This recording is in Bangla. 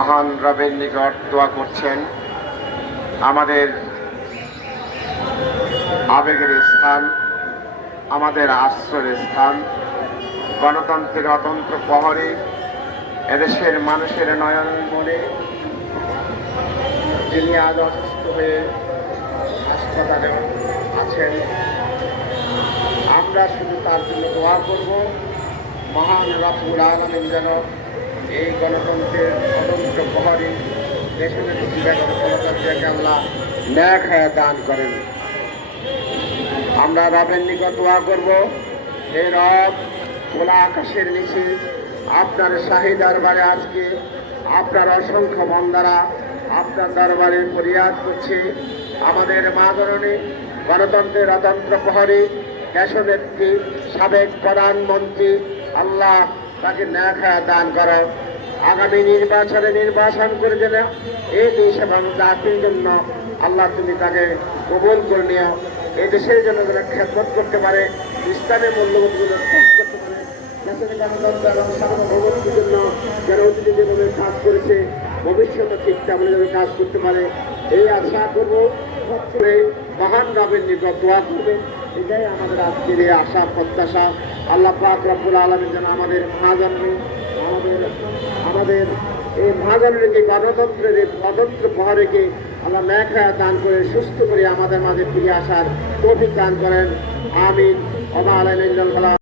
মহান রবের নিকট দোয়া করছেন। আমাদের আবেগের স্থান, আমাদের আশ্রয়ের স্থান, গণতন্ত্রের অতন্ত্র প্রহরী, এদেশের মানুষের নয়ন মনে যিনি আজ অসুস্থ হয়ে হাসপাতালে আছেন, আমরা শুধু তার জন্য দোয়া করব, মহান রব্বুল আলামিন যেন এই গণতন্ত্রের অতন্ত্র প্রহরী দেশনেত্রী বেগম খালেদা জিয়াকে আল্লাহ নেক হায়াত দান করেন। আমরা রবের নিকট দোয়া করব, হে রব, খোলা আকাশের নিচে আপনার শাহী দরবারে আজকে আপনার অসংখ্য বান্দারা আপনার দরবারে ফরিয়াদ করছে। আমাদের মা জননী গণতন্ত্রের অতন্ত্র প্রহরী দেশনেত্রী সাবেক প্রধানমন্ত্রী, আল্লাহ তাকে নেক হায়াত দান করো। আগামী নির্বাচনে নির্বাচন করে যেন এই দেশ এবং জাতির জন্য আল্লাহ তুমি তাকে কবুল করে নিও। এই দেশের জন্য যেন খেদমত করতে পারে, ইসলামের মূল্যবোধগুলো করতে পারে, দেশের গণতন্ত্র এবং সার্বভৌমত্বের জন্য যারা অতীতে যেভাবে কাজ করেছে ভবিষ্যতে ঠিক তেমন যেন কাজ করতে পারে, এই আশা করবো। সবসময় মহান রবের নিকট দোয়া করবে, এটাই আমাদের আজকের এই আশা প্রত্যাশা। আল্লাহ পাক রব্বুল আলামিন যেন আমাদের মহাজননী আমাদের এই মহাজননীকে গণতন্ত্রের স্বতন্ত্র প্রহরীকে আল্লাহ নেক হায়াত দান করে সুস্থ করে আমাদের মাঝে ফিরে আসার তৌফিক দান করেন। আমিন। ওয়া মা আলাইনা ইল্লাল বালাগ।